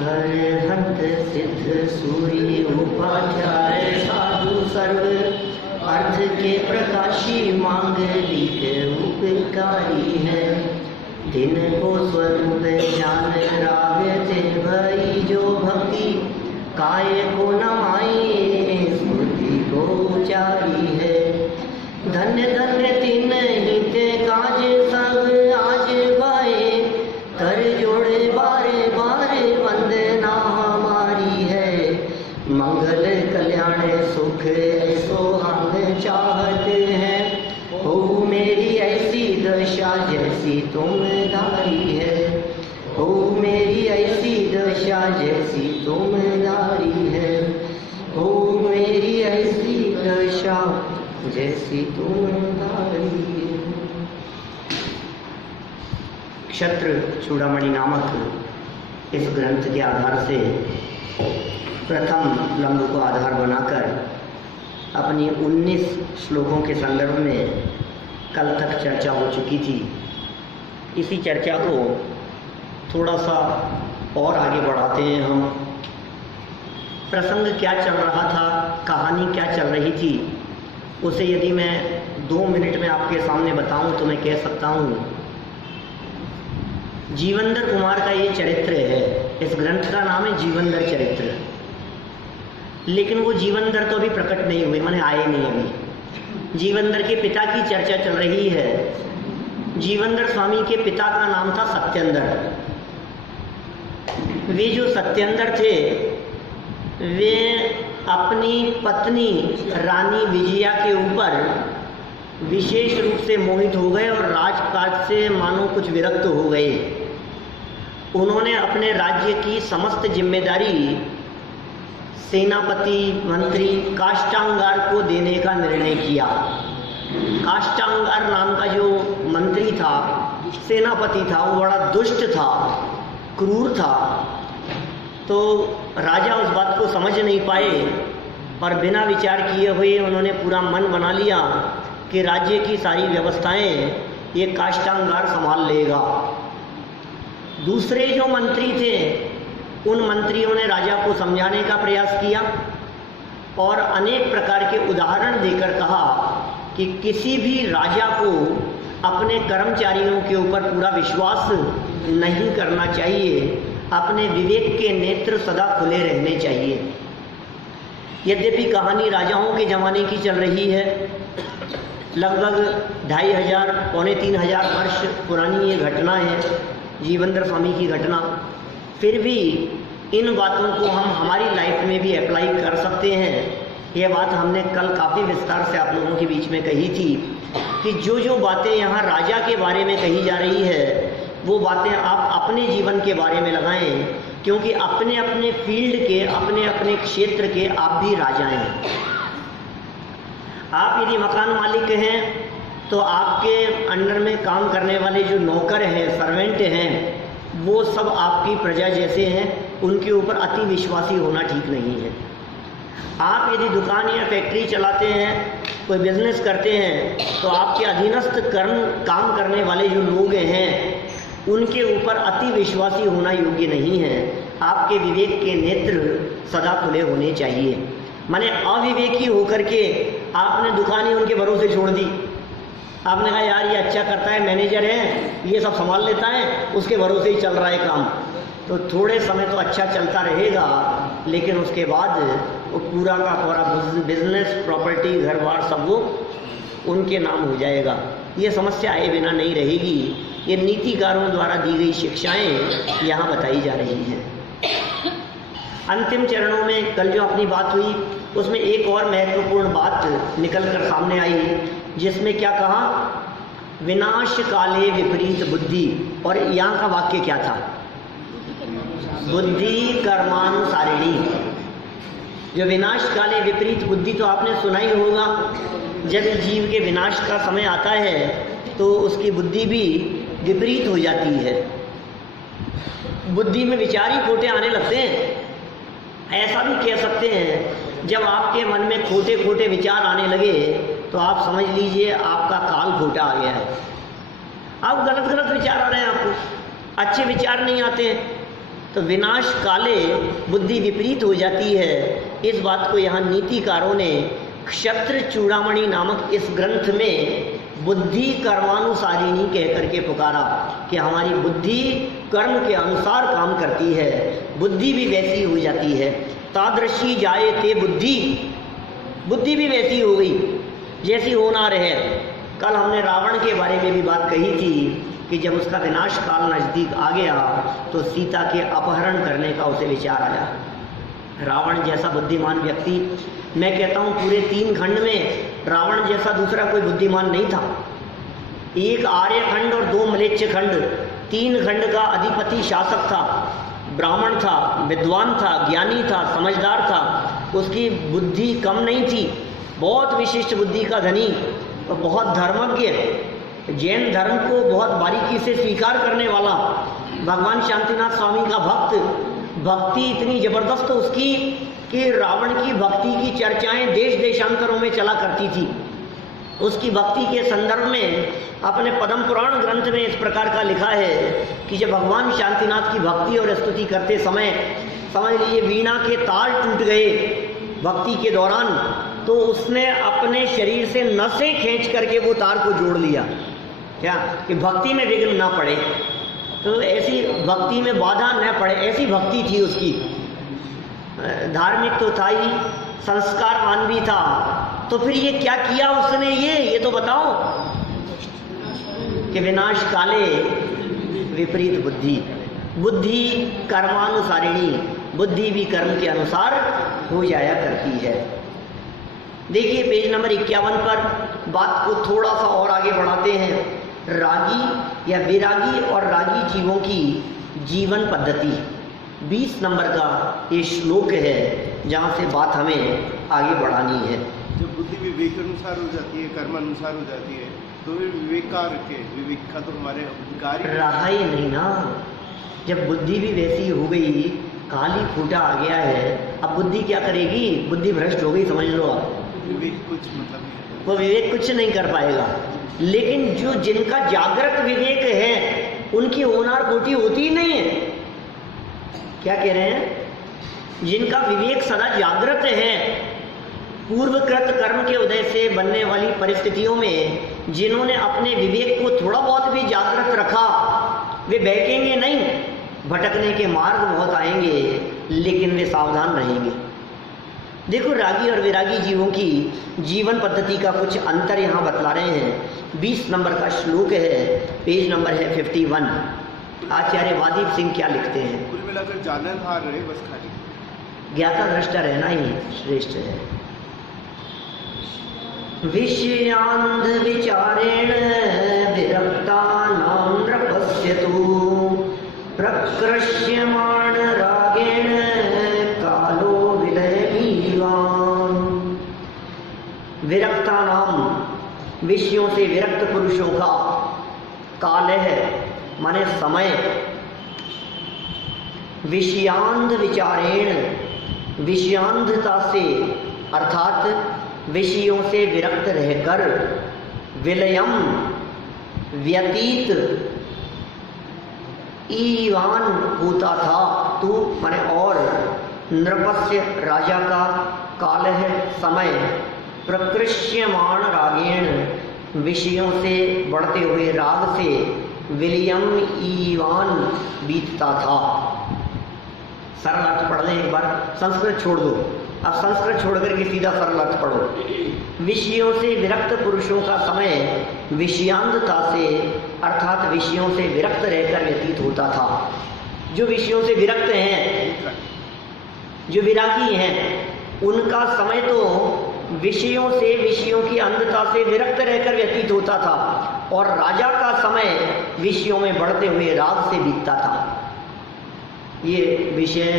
हरहंत सिद्ध सूर्य उपाध्याय साधु सर्व अर्थ के प्रकाशी मांगलिक उपकारी है। दिन को स्वरूप ज्ञान राग दिन भई जो भक्ति काय को नमाई स्मृति को उचारी है। धन्य धन्य तीन हित काज सब आज पाए कर जोड़े बारे बारे वंदना हमारी है। मंगल कल्याण सुख ऐसो हम चाहते हैं, हो मेरी ऐसी दशा जैसी तुम धारी है। हो मेरी ऐसी दशा जैसी तुम धारी है। हो मेरी ऐसी दशा जैसी तुम धारी है। क्षत्र चूड़ामणि नामक इस ग्रंथ के आधार से प्रथम लंब को आधार बनाकर अपनी 19 श्लोकों के संदर्भ में कल तक चर्चा हो चुकी थी। इसी चर्चा को थोड़ा सा और आगे बढ़ाते हैं हम। प्रसंग क्या चल रहा था, कहानी क्या चल रही थी, उसे यदि मैं 2 मिनट में आपके सामने बताऊं तो मैं कह सकता हूं जीवंदर कुमार का ये चरित्र है। इस ग्रंथ का नाम है जीवंदर चरित्र, लेकिन वो जीवंदर तो अभी प्रकट नहीं हुए, माने आए नहीं अभी। जीवंदर के पिता की चर्चा चल रही है। जीवंदर स्वामी के पिता का नाम था सत्येंद्र। वे जो सत्येंद्र थे वे अपनी पत्नी रानी विजया के ऊपर विशेष रूप से मोहित हो गए और राजकाज से मानो कुछ विरक्त हो गए। उन्होंने अपने राज्य की समस्त जिम्मेदारी सेनापति मंत्री काष्टांगार को देने का निर्णय किया। काष्टांगार नाम का जो मंत्री था, सेनापति था, वो बड़ा दुष्ट था, क्रूर था। तो राजा उस बात को समझ नहीं पाए और बिना विचार किए हुए उन्होंने पूरा मन बना लिया कि राज्य की सारी व्यवस्थाएं ये काष्टांगार संभाल लेगा। दूसरे जो मंत्री थे उन मंत्रियों ने राजा को समझाने का प्रयास किया और अनेक प्रकार के उदाहरण देकर कहा कि किसी भी राजा को अपने कर्मचारियों के ऊपर पूरा विश्वास नहीं करना चाहिए। अपने विवेक के नेत्र सदा खुले रहने चाहिए। यद्यपि कहानी राजाओं के ज़माने की चल रही है, लगभग 2500 पौने 3000 वर्ष पुरानी ये घटना है, जीवंदर स्वामी की घटना। फिर भी इन बातों को हम हमारी लाइफ में भी अप्लाई कर सकते हैं। ये बात हमने कल काफ़ी विस्तार से आप लोगों के बीच में कही थी कि जो जो बातें यहाँ राजा के बारे में कही जा रही है वो बातें आप अपने जीवन के बारे में लगाएं, क्योंकि अपने अपने फील्ड के, अपने अपने क्षेत्र के आप भी राजा हैं। आप यदि मकान मालिक हैं तो आपके अंडर में काम करने वाले जो नौकर हैं, सर्वेंट हैं, वो सब आपकी प्रजा जैसे हैं। उनके ऊपर अति विश्वासी होना ठीक नहीं है। आप यदि दुकान या फैक्ट्री चलाते हैं, कोई बिजनेस करते हैं, तो आपके अधीनस्थ काम करने वाले जो लोग हैं उनके ऊपर अति विश्वासी होना योग्य नहीं है। आपके विवेक के नेत्र सदा खुले होने चाहिए। माने अविवेकी होकर के आपने दुकान ही उनके भरोसे छोड़ दी। आपने कहा यार ये अच्छा करता है, मैनेजर है, ये सब संभाल लेता है, उसके भरोसे ही चल रहा है काम। तो थोड़े समय तो अच्छा चलता रहेगा, लेकिन उसके बाद वो पूरा का पूरा बिजनेस, प्रॉपर्टी, घर बार सब वो उनके नाम हो जाएगा। ये समस्या आए बिना नहीं रहेगी। ये नीतिकारों द्वारा दी गई शिक्षाएं यहाँ बताई जा रही हैं। अंतिम चरणों में कल जो अपनी बात हुई उसमें एक और महत्वपूर्ण बात निकल कर सामने आई, जिसमें क्या कहा, विनाश काले विपरीत बुद्धि। और यहाँ का वाक्य क्या था, बुद्धि कर्मानुसारिणी। जो विनाश काले विपरीत बुद्धि तो आपने सुना ही होगा। जब जीव के विनाश का समय आता है तो उसकी बुद्धि भी विपरीत हो जाती है। बुद्धि में विचार ही खोटे आने लगते हैं। ऐसा भी कह सकते हैं, जब आपके मन में खोटे खोटे विचार आने लगे तो आप समझ लीजिए आपका काल खोटा आ गया है। अब गलत गलत विचार आ रहे हैं आपको, अच्छे विचार नहीं आते हैं। तो विनाश काले बुद्धि विपरीत हो जाती है। इस बात को यहाँ नीतिकारों ने क्षत्र चूड़ामणि नामक इस ग्रंथ में बुद्धि कर्मानुसारिणी कह करके पुकारा कि हमारी बुद्धि कर्म के अनुसार काम करती है, बुद्धि भी वैसी हो जाती है। तादृशी जाए ते बुद्धि, बुद्धि भी वैसी हो गई जैसी होना रहे। कल हमने रावण के बारे में भी बात कही थी कि जब उसका विनाश काल नज़दीक आ गया तो सीता के अपहरण करने का उसे विचार आया। रावण जैसा बुद्धिमान व्यक्ति, मैं कहता हूँ पूरे 3 खंड में रावण जैसा दूसरा कोई बुद्धिमान नहीं था। 1 आर्य खंड और 2 म्लेच्छ खंड, 3 खंड का अधिपति शासक था, ब्राह्मण था, विद्वान था, ज्ञानी था, समझदार था। उसकी बुद्धि कम नहीं थी, बहुत विशिष्ट बुद्धि का धनी, बहुत धर्मज्ञ, जैन धर्म को बहुत बारीकी से स्वीकार करने वाला, भगवान शांतिनाथ स्वामी का भक्त। भक्ति इतनी जबरदस्त उसकी कि रावण की भक्ति की चर्चाएं देश देशांतरों में चला करती थी। उसकी भक्ति के संदर्भ में अपने पद्म पुराण ग्रंथ में इस प्रकार का लिखा है कि जब भगवान शांतिनाथ की भक्ति और स्तुति करते समय समझ लीजिए वीणा के तार टूट गए भक्ति के दौरान, तो उसने अपने शरीर से नसें खींच करके वो तार को जोड़ लिया, क्या कि भक्ति में विघ्न ना पड़े, तो ऐसी भक्ति में बाधा न पड़े, ऐसी भक्ति थी उसकी। धार्मिक तो था ही, संस्कारवान भी था। तो फिर ये क्या किया उसने, ये तो बताओ कि विनाश काले विपरीत बुद्धि, बुद्धि कर्मानुसारिणी, बुद्धि भी कर्म के अनुसार हो जाया करती है। देखिए पेज नंबर 51 पर बात को थोड़ा सा और आगे बढ़ाते हैं। रागी या विरागी और रागी जीवों की जीवन पद्धति 20 नंबर का ये श्लोक है जहाँ से बात हमें आगे बढ़ानी है। जब बुद्धि विवेक अनुसार हो जाती है, कर्म अनुसार हो जाती है, तो विवेक का रखे, विवेक का तो हमारे अधिकार रहा ही नहीं ना। जब बुद्धि भी वैसी हो गई, काली फूटा आ गया है, अब बुद्धि क्या करेगी, बुद्धि भ्रष्ट हो गई, समझ लो आप। विवेक कुछ मतलब नहीं, वो विवेक कुछ नहीं कर पाएगा। लेकिन जो जिनका जागृत विवेक है उनकी होनार कोटि होती ही नहीं है। क्या कह रहे हैं, जिनका विवेक सदा जागृत है, पूर्वकृत कर्म के उदय से बनने वाली परिस्थितियों में जिन्होंने अपने विवेक को थोड़ा बहुत भी जागृत रखा, वे बहकेंगे नहीं, भटकने के मार्ग बहुत आएंगे, लेकिन वे सावधान रहेंगे। देखो रागी और विरागी जीवों की जीवन पद्धति का कुछ अंतर यहाँ बतला रहे हैं। 20 नंबर का श्लोक है, पेज नंबर है 51। आचार्य वादीप सिंह क्या लिखते हैं, कुल मिलाकर जाननहार रहे बस खाली, ज्ञाता दृष्टा रहना ही श्रेष्ठ है। विषयांध विचारेण विरक्तानां नृपस्यतु प्रकृष्यमाण रागेण कालो विलयमीवान्। विरक्तानाम, विषयों से विरक्त पुरुषों का, काल है माने समय, विषयांध विचारेण, विषयांधता से अर्थात विषयों से विरक्त रहकर, विलयम व्यतीत, ईवान होता था, तू माने और, नृपस्य राजा का, काल है समय, प्रकृष्यमाण रागेण विषयों से बढ़ते हुए राग से, विलियम ईवान बीतता था। सरल अर्थ पढ़ लें एक बार, संस्कृत छोड़ दो, अब संस्कृत छोड़ करके सीधा सरल अर्थ पढ़ो। विषयों से विरक्त पुरुषों का समय विषयांधता से अर्थात विषयों से विरक्त रहकर व्यतीत होता था। जो विषयों से विरक्त हैं, जो विरागी हैं, उनका समय तो विषयों से, विषयों की अंधता से विरक्त रहकर व्यतीत होता था, और राजा का समय विषयों में बढ़ते हुए राग से बीतता था। ये विषय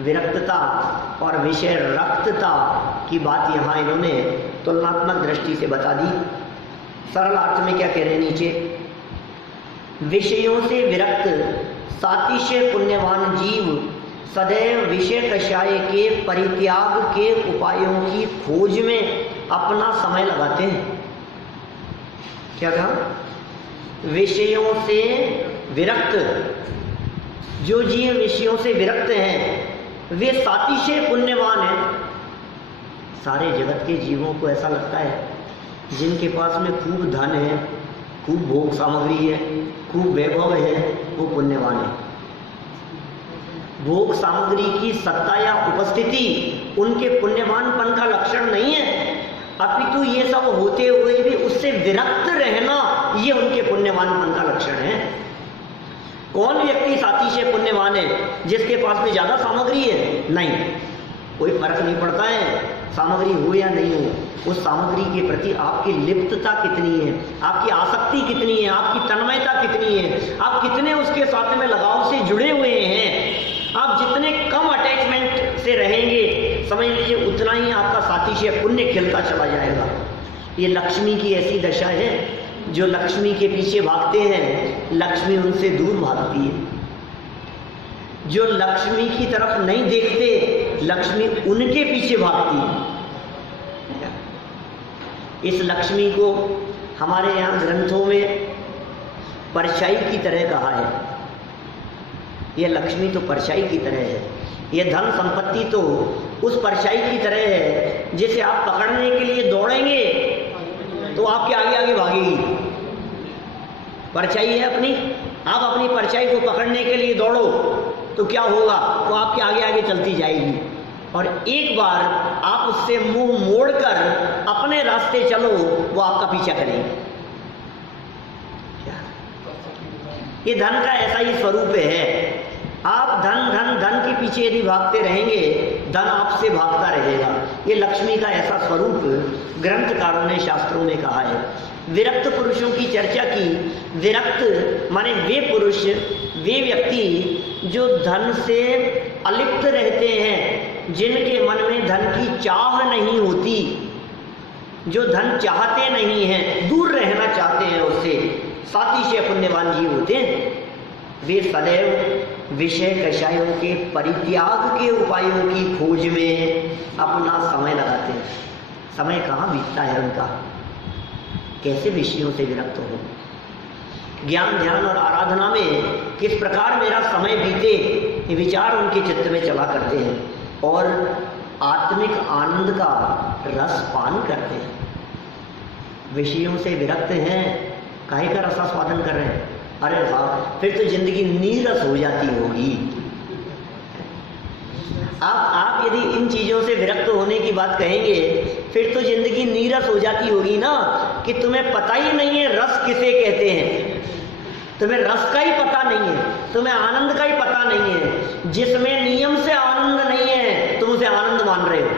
विरक्तता और विषय रक्तता की बात यहाँ इन्होंने तुलनात्मक दृष्टि से बता दी। सरल अर्थ में क्या कह रहे हैं नीचे, विषयों से विरक्त सातिशय पुण्यवान जीव सदैव विषय कषाय के परित्याग के उपायों की खोज में अपना समय लगाते हैं। क्या कहा, विषयों से विरक्त जो जीव विषयों से विरक्त हैं वे सातिशय पुण्यवान हैं। सारे जगत के जीवों को ऐसा लगता है जिनके पास में खूब धन है, खूब भोग सामग्री है, खूब वैभव है, वो पुण्यवान है। भोग सामग्री की सत्ता या उपस्थिति उनके पुण्यवानपन का लक्षण नहीं है, अपितु ये सब होते हुए भी उससे विरक्त रहना ये उनके पुण्यवानपन का लक्षण है। कौन व्यक्ति सातिशय पुण्यवान है? जिसके पास में ज्यादा सामग्री है? नहीं, कोई फर्क नहीं पड़ता है सामग्री हो या नहीं हो, उस सामग्री के प्रति आपकी लिप्तता कितनी है, आपकी आसक्ति कितनी है, आपकी तन्मयता कितनी है, आप कितने उसके साथ में लगाव से जुड़े हुए हैं। आप जितने कम अटैचमेंट से रहेंगे, समझ लीजिए उतना ही आपका सातिशय पुण्य खिलता चला जाएगा। ये लक्ष्मी की ऐसी दशा है, जो लक्ष्मी के पीछे भागते हैं लक्ष्मी उनसे दूर भागती है। जो लक्ष्मी की तरफ नहीं देखते लक्ष्मी उनके पीछे भागती है। इस लक्ष्मी को हमारे यहाँ ग्रंथों में परछाई की तरह कहा है। यह लक्ष्मी तो परछाई की तरह है, यह धन संपत्ति तो उस परछाई की तरह है जिसे आप पकड़ने के लिए दौड़ेंगे तो आपके आगे आगे भागेगी। परछाई है अपनी, आप अपनी परछाई को पकड़ने के लिए दौड़ो तो क्या होगा, तो आपके आगे आगे चलती जाएगी, और एक बार आप उससे मुंह मोड़कर अपने रास्ते चलो वो आपका पीछा करेगी। ये धन का ऐसा ही स्वरूप है। आप धन धन धन के पीछे यदि भागते रहेंगे धन आपसे भागता रहेगा। ये लक्ष्मी का ऐसा स्वरूप ग्रंथकारों ने शास्त्रों में कहा है। विरक्त पुरुषों की चर्चा की। विरक्त माने वे पुरुष, वे व्यक्ति जो धन से अलिप्त रहते हैं, जिनके मन में धन की चाह नहीं होती, जो धन चाहते नहीं हैं, दूर रहना चाहते हैं उससे, सातिशय पुण्यवान जीव होते हैं। वे सदैव विषय कषायों के परित्याग के उपायों की खोज में अपना समय लगाते हैं। समय कहाँ बीतता है उनका, कैसे विषयों से विरक्त हो। ज्ञान ध्यान और आराधना में किस प्रकार मेरा समय बीते, ये विचार उनके चित्त में चला करते हैं और आत्मिक आनंद का रस पान करते हैं। विषयों से विरक्त हैं, काहे का रसास्वादन कर रहे हैं? अरे वाह, फिर तो जिंदगी नीरस हो जाती होगी। आप यदि इन चीजों से विरक्त होने की बात कहेंगे फिर तो जिंदगी नीरस हो जाती होगी ना, कि तुम्हें पता ही नहीं है रस किसे कहते हैं, तुम्हें रस का ही पता नहीं है, तुम्हें आनंद का ही पता नहीं है। जिसमें नियम से आनंद नहीं है तुम उसे आनंद मान रहे हो।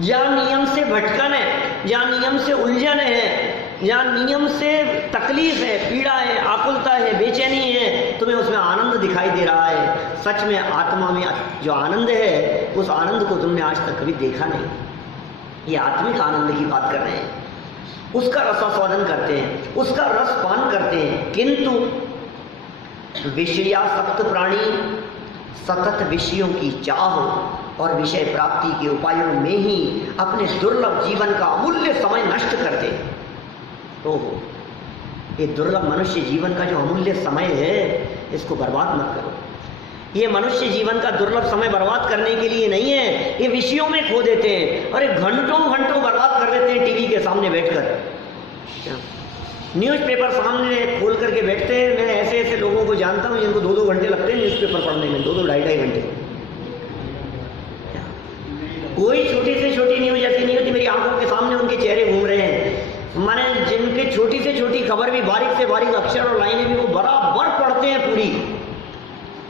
जहाँ नियम से भटकन है, जहाँ नियम से उलझन है, जहाँ नियम से तकलीफ है, पीड़ा है, आकुलता है, बेचैनी है, तुम्हें उसमें आनंद दिखाई दे रहा है। सच में आत्मा में जो आनंद है उस आनंद को तुमने आज तक कभी देखा नहीं। ये आत्मिक आनंद की बात कर रहे हैं, उसका रसास्वादन करते हैं, उसका रस पान करते हैं। किंतु विषयासक्त प्राणी सतत विषयों की चाह और विषय प्राप्ति के उपायों में ही अपने दुर्लभ जीवन का अमूल्य समय नष्ट करते हैं। ओहो, ये दुर्लभ मनुष्य जीवन का जो अमूल्य समय है इसको बर्बाद मत करो। ये मनुष्य जीवन का दुर्लभ समय बर्बाद करने के लिए नहीं है, ये विषयों में खो देते हैं और ये घंटों घंटों बर्बाद कर देते हैं टीवी के सामने बैठकर। न्यूज़पेपर सामने खोल करके बैठते हैं। मैं ऐसे ऐसे लोगों को जानता हूँ जिनको 2-2 घंटे लगते हैं न्यूज़पेपर पढ़ने में, 2-2 ढाई घंटे। कोई छोटी से छोटी न्यूज ऐसी नहीं होती, मेरी आंखों के सामने उनके चेहरे घूम रहे हैं। माने जिनके छोटी से छोटी खबर भी, बारीक से बारीक अक्षर और लाइनें भी वो बराबर पढ़ते हैं पूरी।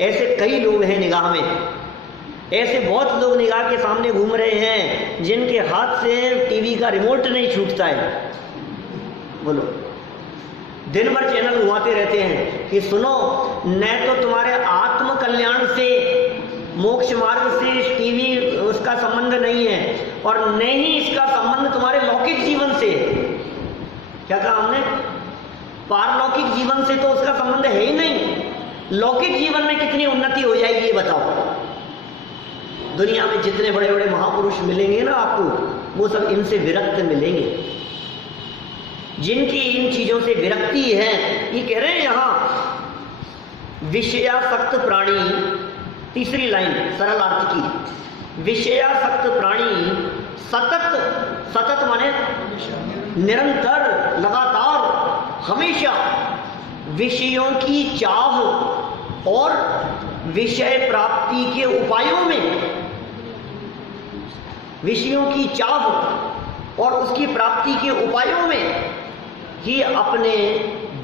ऐसे कई लोग हैं निगाह में, ऐसे बहुत लोग निगाह के सामने घूम रहे हैं जिनके हाथ से टीवी का रिमोट नहीं छूटता है। बोलो, दिन भर चैनल घुमाते रहते हैं कि सुनो, न तो तुम्हारे आत्म कल्याण से, मोक्ष मार्ग से इस टीवी उसका संबंध नहीं है, और न ही इसका संबंध तुम्हारे लौकिक जीवन से। क्या कहा हमने? पारलौकिक जीवन से तो उसका संबंध है ही नहीं। लौकिक जीवन में कितनी उन्नति हो जाएगी ये बताओ। दुनिया में जितने बड़े बड़े महापुरुष मिलेंगे ना आपको, वो सब इनसे विरक्त मिलेंगे। जिनकी इन चीजों से विरक्ति है, ये कह रहे हैं यहां विषयासक्त प्राणी, तीसरी लाइन सरल अर्थ की, विषयासक्त प्राणी सतत, सतत माने निरंतर, लगातार, हमेशा विषयों की चाह और विषय प्राप्ति के उपायों में, विषयों की चाह और उसकी प्राप्ति के उपायों में ही अपने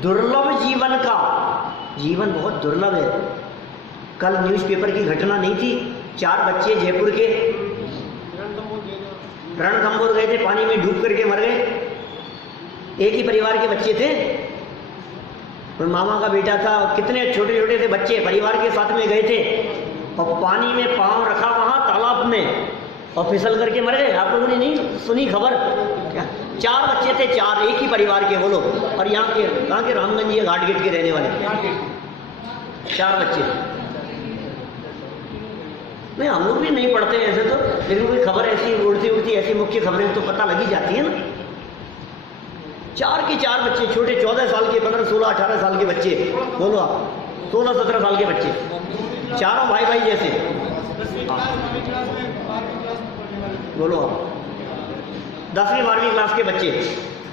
दुर्लभ जीवन का, जीवन बहुत दुर्लभ है। कल न्यूज़पेपर की घटना नहीं थी, 4 बच्चे जयपुर के रणथंभौर गए थे, पानी में डूब करके मर गए। एक ही परिवार के बच्चे थे, और मामा का बेटा था, कितने छोटे छोटे थे बच्चे, परिवार के साथ में गए थे और पानी में पांव रखा वहां तालाब में और फिसल करके मर गए। आप लोगों ने नहीं सुनी खबर क्या? 4 बच्चे थे, 4 एक ही परिवार के बोलो, और यहाँ के रामगंज या घाटगेट के रहने वाले 4 बच्चे। नहीं, हम लोग भी नहीं पढ़ते ऐसे तो, लेकिन कोई खबर ऐसी उड़ती उड़ती ऐसी मुख्य खबरें तो पता लगी जाती है ना। 4 के 4 बच्चे, छोटे 14 साल के, 15, 16, 18 साल के बच्चे, बोलो आप 16, 17 साल के बच्चे, चारों भाई भाई जैसे। बोलो आप 10वीं 12वीं क्लास के बच्चे,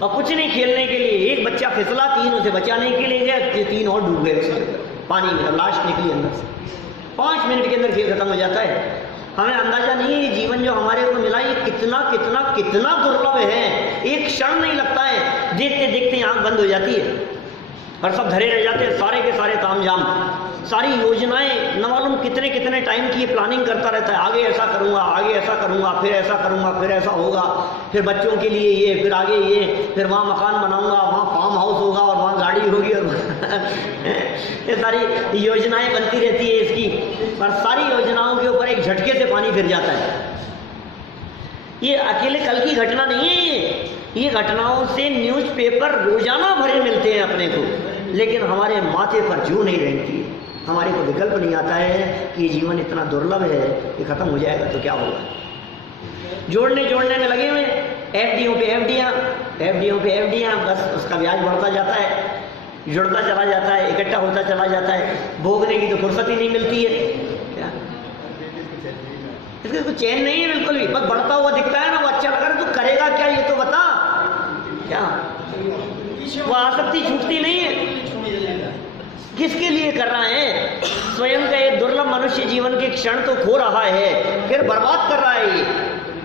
और कुछ नहीं खेलने के लिए। एक बच्चा फिसला, 3 उसे बचाने के लिए गया, 3 और डूब गए पानी में, लाश निकली अंदर से। 5 मिनट के अंदर खेल खत्म हो जाता है। हमें अंदाजा नहीं है ये जीवन जो हमारे को मिला ये कितना कितना कितना दुर्लभ है। एक क्षण नहीं लगता है, देखते देखते आंख बंद हो जाती है और सब धरे रह जाते हैं, सारे के सारे तामझाम, सारी योजनाएं, न मालूम कितने कितने टाइम की प्लानिंग करता रहता है। आगे ऐसा करूंगा, आगे ऐसा करूंगा, फिर ऐसा करूंगा, फिर ऐसा होगा, फिर बच्चों के लिए ये, फिर आगे ये, फिर वहाँ मकान बनाऊंगा, वहाँ फार्म हाउस होगा और वहाँ गाड़ी होगी और ये सारी योजनाएं बनती रहती है इसकी, पर सारी योजनाओं के ऊपर एक झटके से पानी फिर जाता है। ये अकेले कल की घटना नहीं है, ये घटनाओं से न्यूज़पेपर रोजाना भरे मिलते हैं अपने को, लेकिन हमारे माथे पर जू नहीं रहती है। हमारे को विकल्प नहीं आता है कि ये जीवन इतना दुर्लभ है, ये खत्म हो जाएगा तो क्या होगा। जोड़ने में लगे हुए, एफडीओ पे एफडीआं, एफडीओ पे एफडीआं, बस उसका ब्याज बढ़ता जाता है, जुड़ता चला जाता है, इकट्ठा होता चला जाता है, भोगने की तो फुर्सत ही नहीं मिलती है। क्या इसका कुछ चैन नहीं है बिल्कुल भी, बस बढ़ता हुआ दिखता है ना, वो अच्छा लग रहा है, तो करेगा क्या ये तो बता। क्या वो आसक्ति छूटती नहीं है, किसके लिए कर रहा है? स्वयं का एक दुर्लभ मनुष्य जीवन के क्षण तो खो रहा है, फिर बर्बाद कर रहा है।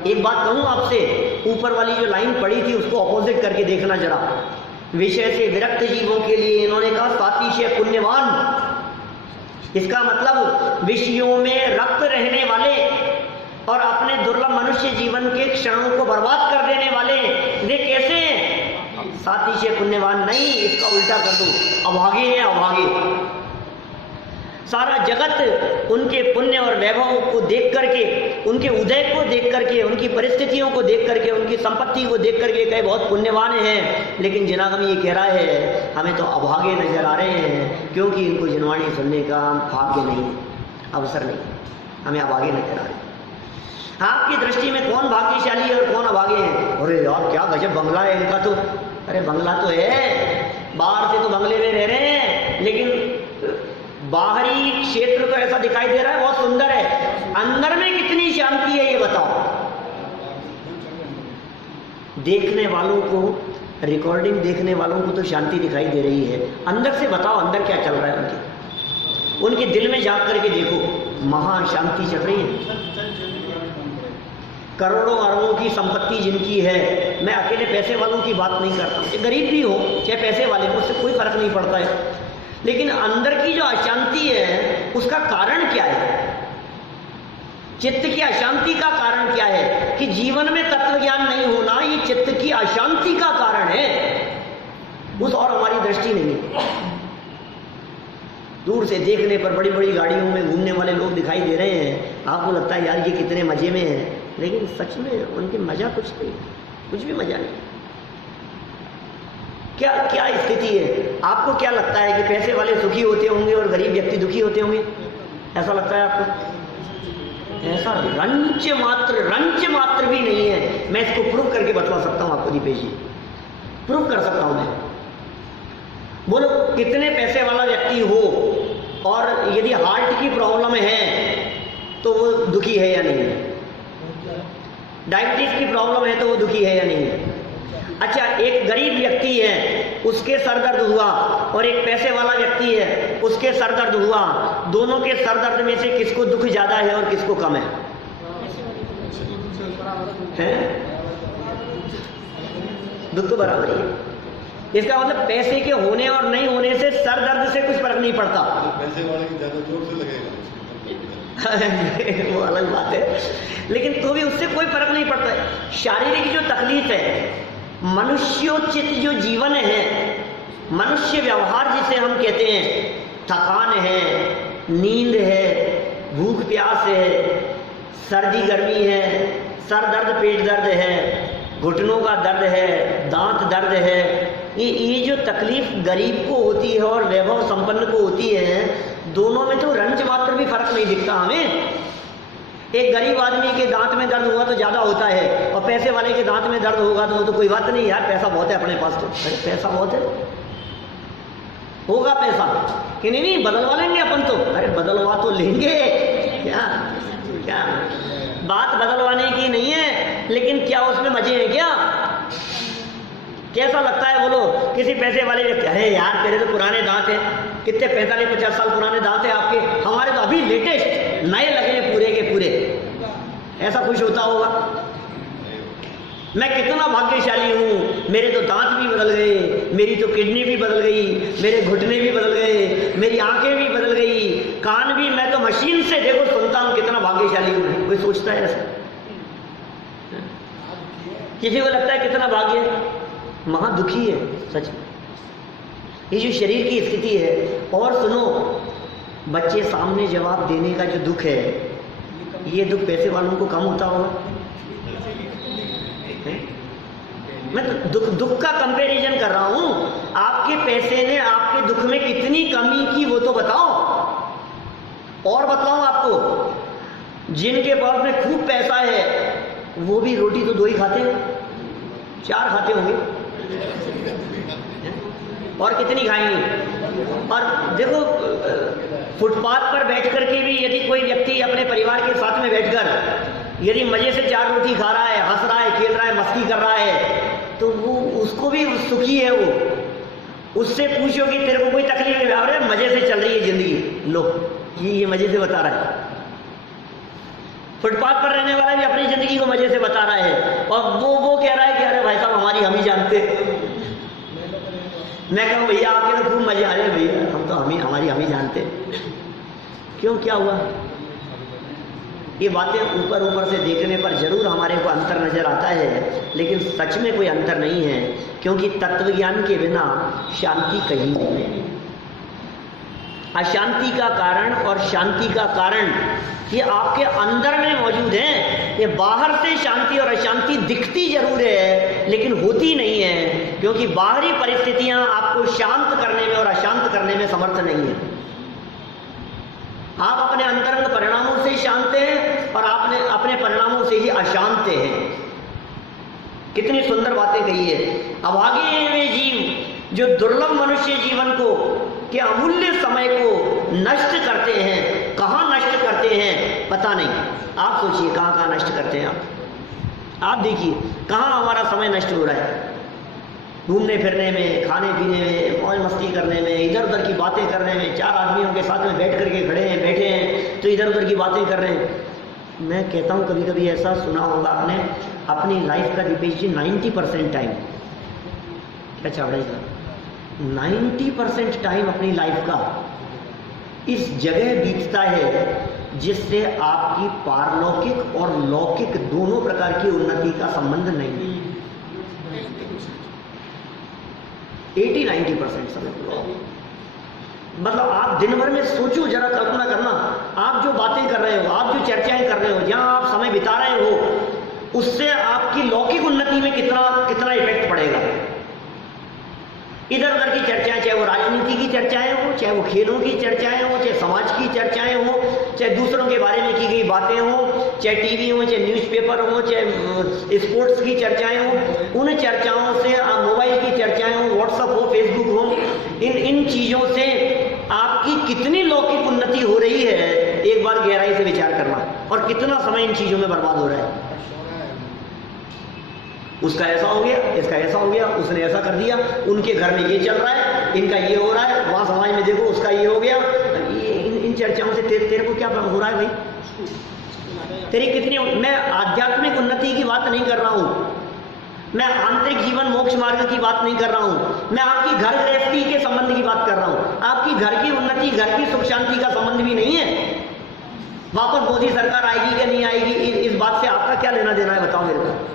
एक बात कहूं आपसे, ऊपर वाली जो लाइन पड़ी थी उसको अपोजिट करके देखना जरा। विषय से विरक्त जीवों के लिए इन्होंने कहा सातिशय पुण्यवान। इसका मतलब विषयों में रक्त रहने वाले और अपने दुर्लभ मनुष्य जीवन के क्षणों को बर्बाद कर देने वाले, वे कैसे? सातिशय पुण्यवान नहीं, इसका उल्टा कर दो, अभागे हैं, अभागे। सारा जगत उनके पुण्य और वैभव को देख करके, उनके उदय को देख करके, उनकी परिस्थितियों को देख करके, उनकी संपत्ति को देख करके कई बहुत पुण्यवान हैं, लेकिन जनागम ये कह रहा है हमें तो अभागे नजर आ रहे हैं, क्योंकि इनको जिनवाणी सुनने का भाग्य नहीं, अवसर नहीं, हमें अभागे नजर आ रहे हैं। आपकी दृष्टि में कौन भाग्यशाली है और कौन अभागे हैं? अरे यार क्या गजब बंगला है इनका तो। अरे बंगला तो है, बाहर से तो बंगले में रह रहे हैं, लेकिन बाहरी क्षेत्र तो ऐसा दिखाई दे रहा है बहुत सुंदर है, अंदर में कितनी शांति है ये बताओ। देखने वालों को, रिकॉर्डिंग देखने वालों को तो शांति दिखाई दे रही है, अंदर से बताओ अंदर क्या चल रहा है उनके दिल में जाकर के देखो, महान शांति चल रही है। करोड़ों अरबों की संपत्ति जिनकी है, मैं अकेले पैसे वालों की बात नहीं करता हूँ, गरीब भी हो चाहे पैसे वाले हो, उससे कोई फर्क नहीं पड़ता है, लेकिन अंदर की जो अशांति है उसका कारण क्या है? चित्त की अशांति का कारण क्या है? कि जीवन में तत्व ज्ञान नहीं होना, ये चित्त की अशांति का कारण है, उस और हमारी दृष्टि नहीं है। दूर से देखने पर बड़ी बड़ी गाड़ियों में घूमने वाले लोग दिखाई दे रहे हैं, आपको लगता है यार ये कितने मजे में हैं, लेकिन सच में उनके मजा कुछ नहीं, कुछ भी मजा नहीं। क्या क्या स्थिति है? आपको क्या लगता है कि पैसे वाले सुखी होते होंगे और गरीब व्यक्ति दुखी होते होंगे? ऐसा लगता है आपको? ऐसा रंच मात्र भी नहीं है। मैं इसको प्रूव करके बतला सकता हूं आपको दीपेश जी, प्रूव कर सकता हूं मैं। बोलो कितने पैसे वाला व्यक्ति हो और यदि हार्ट की प्रॉब्लम है तो वो दुखी है या नहीं है? डायबिटीज की प्रॉब्लम है तो वो दुखी है या नहीं है? अच्छा, एक गरीब व्यक्ति है, उसके सर दर्द हुआ, और एक पैसे वाला व्यक्ति है, उसके सर दर्द हुआ, दोनों के सर दर्द में से किसको दुख ज्यादा है और किसको कम है? दुख तो बराबर ही है। इसका मतलब पैसे के होने और नहीं होने से सर दर्द से कुछ फर्क नहीं पड़ता। पैसे वाले की ज्यादा जोर से लगेगा वो अलग बात है, लेकिन तो भी उससे कोई फर्क नहीं पड़ता है। शारीरिक जो तकलीफ है, मनुष्योचित जो जीवन है, मनुष्य व्यवहार जिसे हम कहते हैं, थकान है, नींद है, भूख प्यास है, सर्दी गर्मी है, सर दर्द पेट दर्द है, घुटनों का दर्द है, दांत दर्द है, ये जो तकलीफ गरीब को होती है और वैभव संपन्न को होती है, दोनों में तो रंच मात्र भी फर्क नहीं दिखता हमें। एक गरीब आदमी के दांत में दर्द हुआ तो ज्यादा होता है, और पैसे वाले के दांत में दर्द होगा तो वो तो कोई बात नहीं, यार पैसा बहुत है अपने पास, तो अरे पैसा बहुत है, होगा पैसा कि नहीं बदलवा लेंगे अपन तो, अरे बदलवा तो लेंगे, क्या क्या बात बदलवाने की नहीं है, लेकिन क्या उसमें मजे हैं? क्या कैसा लगता है बोलो? किसी पैसे वाले व्यक्ति, अरे यार तेरे तो पुराने दांत हैं, कितने 45-50 साल पुराने दांत हैं आपके, हमारे तो अभी लेटेस्ट नए लगे हैं पूरे के पूरे, ऐसा खुश होता होगा। मैं कितना भाग्यशाली हूँ, मेरे तो दांत भी बदल गए, मेरी तो किडनी भी बदल गई, मेरे घुटने भी बदल गए, मेरी आंखें भी बदल गई, कान भी, मैं तो मशीन से देखो सुनता हूँ, कितना भाग्यशाली हूँ। कोई सोचता है ऐसा? किसी को लगता है कितना भाग्य? महा दुखी है सच में ये जो शरीर की स्थिति है। और सुनो, बच्चे सामने जवाब देने का जो दुख है, ये दुख पैसे वालों को कम होता होगा? मैं तो दुख का कंपैरिजन कर रहा हूं। आपके पैसे ने आपके दुख में कितनी कमी की वो तो बताओ। और बताऊं आपको, जिनके पास में खूब पैसा है वो भी रोटी तो 2 ही खाते हैं, 4 खाते होंगे, और कितनी खाएंगे? और देखो, फुटपाथ पर बैठ करके भी यदि कोई व्यक्ति अपने परिवार के साथ में बैठकर यदि मजे से 4 रोटी खा रहा है, हंस रहा है, खेल रहा है, मस्ती कर रहा है, तो वो उसको भी सुखी है। वो उससे पूछो कि तेरे को कोई तकलीफ नहीं आ रही, मजे से चल रही है जिंदगी, लो ये मजे से बता रहा है। फुटपाथ पर रहने वाला भी अपनी जिंदगी को मजे से बता रहा है, और वो कह रहा है कि अरे भाई साहब हमारी हम ही जानते। मैं कहूँ भैया आपके तो खूब मजे आ रहे हैं भैया, हम तो हमारी हम ही जानते। क्यों, क्या हुआ? ये बातें ऊपर ऊपर से देखने पर जरूर हमारे को अंतर नजर आता है, लेकिन सच में कोई अंतर नहीं है, क्योंकि तत्व ज्ञान के बिना शांति कहीं नहीं है। अशांति का कारण और शांति का कारण ये आपके अंदर में मौजूद है। ये बाहर से शांति और अशांति दिखती जरूर है, लेकिन होती नहीं है, क्योंकि बाहरी परिस्थितियां आपको शांत करने में और अशांत करने में समर्थ नहीं है। आप अपने अंतरंग परिणामों से शांत हैं और आपने अपने परिणामों से ही अशांत हैं। कितनी सुंदर बातें कही है। अभागे वे जीव जो दुर्लभ मनुष्य जीवन को के अमूल्य समय को नष्ट करते हैं। कहाँ नष्ट करते हैं पता नहीं। आप सोचिए कहाँ कहाँ नष्ट करते हैं आप देखिए कहाँ हमारा समय नष्ट हो रहा है। घूमने फिरने में, खाने पीने में, मौज मस्ती करने में, इधर उधर की बातें करने में। 4 आदमियों के साथ में बैठ करके खड़े हैं, बैठे हैं तो इधर उधर की बातें कर रहे हैं। मैं कहता हूँ कभी कभी ऐसा सुना होगा आपने, अपनी लाइफ का दीपेश जी 90% टाइम, अच्छा बड़े 90% टाइम अपनी लाइफ का इस जगह बीतता है जिससे आपकी पारलौकिक और लौकिक दोनों प्रकार की उन्नति का संबंध नहीं है। 80-90% समय मतलब आप दिन भर में सोचो, जरा कल्पना करना, आप जो बातें कर रहे हो, आप जो चर्चाएं कर रहे हो, जहां आप समय बिता रहे हो, उससे आपकी लौकिक उन्नति में कितना इफेक्ट पड़ेगा। इधर उधर की चर्चाएं, चाहे वो राजनीति की चर्चाएं हो, चाहे वो खेलों की चर्चाएं हो, चाहे समाज की चर्चाएं हो, चाहे दूसरों के बारे में की गई बातें हो, चाहे टीवी हो, चाहे न्यूज़पेपर हो, चाहे स्पोर्ट्स की चर्चाएं हो, उन चर्चाओं से, मोबाइल की चर्चाएं हो, व्हाट्सएप हो, फेसबुक हो, इन चीज़ों से आपकी कितनी लौकिक उन्नति हो रही है, एक बार गहराई से विचार करना, और कितना समय इन चीजों में बर्बाद हो रहा है। उसका ऐसा हो गया, इसका ऐसा हो गया, उसने ऐसा कर दिया, उनके घर में ये चल रहा है, इनका ये हो रहा है, वहां समाज में देखो उसका ये हो गया। इन चर्चाओं से तेरे को क्या हो रहा है भाई? तेरी कितनी, मैं आध्यात्मिक उन्नति की बात नहीं कर रहा हूं, मैं आंतरिक जीवन मोक्ष मार्ग की बात नहीं कर रहा हूं, मैं आपकी घर गृहस्थी के संबंध की बात कर रहा हूं। आपकी घर की उन्नति, घर की सुख शांति का संबंध भी नहीं है। वापस मोदी सरकार आएगी कि नहीं आएगी, इस बात से आपका क्या लेना देना है, बताओ मेरे को।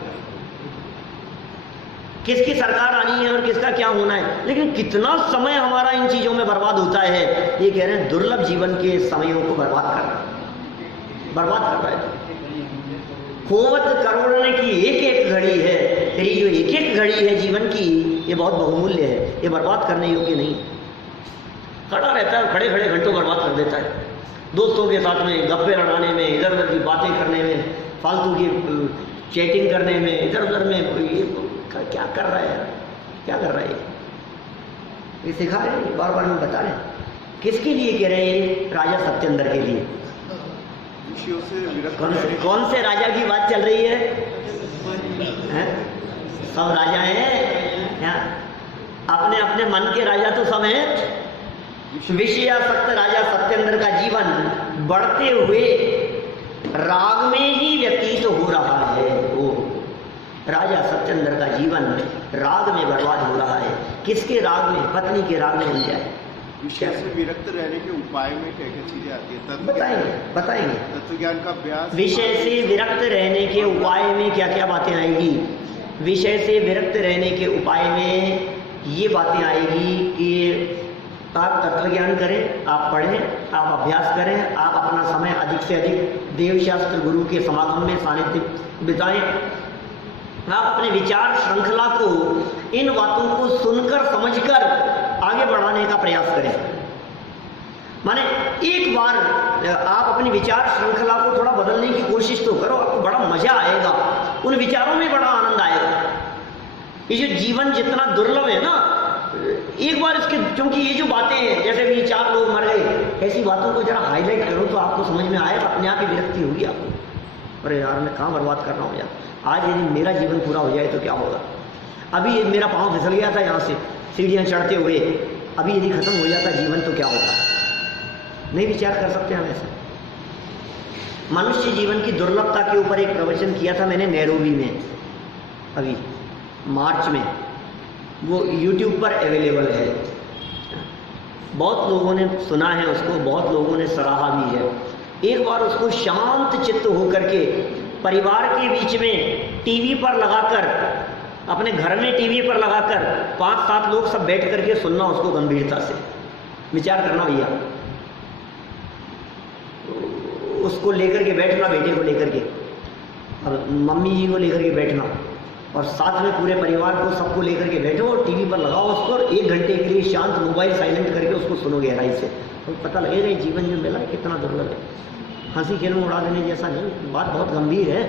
किसकी सरकार आनी है और किसका क्या होना है, लेकिन कितना समय हमारा इन चीजों में बर्बाद होता है। ये कह रहे हैं दुर्लभ जीवन के समयों को बर्बाद कर रहा है। खोवत करोड़ने की एक एक घड़ी है, तेरी जो एक एक घड़ी है जीवन की, ये बहुत बहुमूल्य है, ये बर्बाद करने योग्य नहीं। खड़ा रहता है, खड़े खड़े घंटों बर्बाद कर देता है, दोस्तों के साथ में गप्पे लड़ाने में, इधर उधर की बातें करने में, फालतू की चैटिंग करने में, इधर उधर में। ये क्या कर रहा है यार, क्या कर रहा है ये सिखा रहे हैं, बार बार हम बता रहे हैं। किसके लिए कह रहे हैं? राजा सत्येंद्र के लिए। कौन से राजा की बात चल रही है? सब राजा हैं, अपने अपने मन के राजा तो सब हैं। विषयासक्त राजा सत्येंद्र का जीवन बढ़ते हुए राग में ही व्यतीत हो रहा है। वो राजा सत्येंद्र का जीवन राग में बर्बाद हो रहा है। किसके राग में? पत्नी के राग में। मिल जाए विषय से विरक्त रहने के उपाय में क्या क्या चीजें आती है? बताएंगे। तत्व ज्ञान का अभ्यास। विषय से विरक्त रहने के उपाय में क्या क्या बातें आएगी? विषय से विरक्त रहने के उपाय में ये बातें आएगी कि आप तत्व ज्ञान करें, आप पढ़ें, आप अभ्यास करें, आप अपना समय अधिक से अधिक देवशास्त्र गुरु के समागम में सानिध्य बिताएं। आप अपने विचार श्रृंखला को, इन बातों को सुनकर समझकर आगे बढ़ाने का प्रयास करें। माने एक बार आप अपनी विचार श्रृंखला को थोड़ा बदलने की कोशिश तो करो, आपको बड़ा मजा आएगा, उन विचारों में बड़ा आनंद आएगा। ये जो जीवन जितना दुर्लभ है ना, एक बार इसके, क्योंकि ये जो बातें हैं, जैसे भी 4 लोग मर गए, ऐसी बातों को जरा हाईलाइट करो तो आपको समझ में आएगा, अपने आप ही विरक्ति होगी आपको। अरे यार, मैं कहाँ बर्बाद कर रहा हूँ यार, आज यदि मेरा जीवन पूरा हो जाए तो क्या होगा। अभी मेरा पाँव फिसल गया था यहाँ से सीढ़ियाँ चढ़ते हुए, अभी यदि खत्म हो जाता जीवन तो क्या होगा। नहीं विचार कर सकते हम ऐसा। मनुष्य जीवन की दुर्लभता के ऊपर एक प्रवचन किया था मैंने नैरोबी में, अभी मार्च में। वो YouTube पर अवेलेबल है, बहुत लोगों ने सुना है उसको, बहुत लोगों ने सराहा भी है। एक बार उसको शांत चित्त होकर के परिवार के बीच में टीवी पर लगाकर, अपने घर में टीवी पर लगाकर 5-7 लोग सब बैठ करके सुनना उसको गंभीरता से। विचार करना भैया, उसको लेकर के बैठना, बेटे को लेकर के और मम्मी जी को लेकर के बैठना, और साथ में पूरे परिवार को सबको लेकर के बैठो और टीवी पर लगाओ उसको, और 1 घंटे के लिए शांत मोबाइल साइलेंट करके उसको सुनो गहराई से, तो पता लगेगा ये जीवन जो मिला है कितना दुर्लभ है। हंसी खेल में उड़ा देने जैसा नहीं, बात बहुत गंभीर है।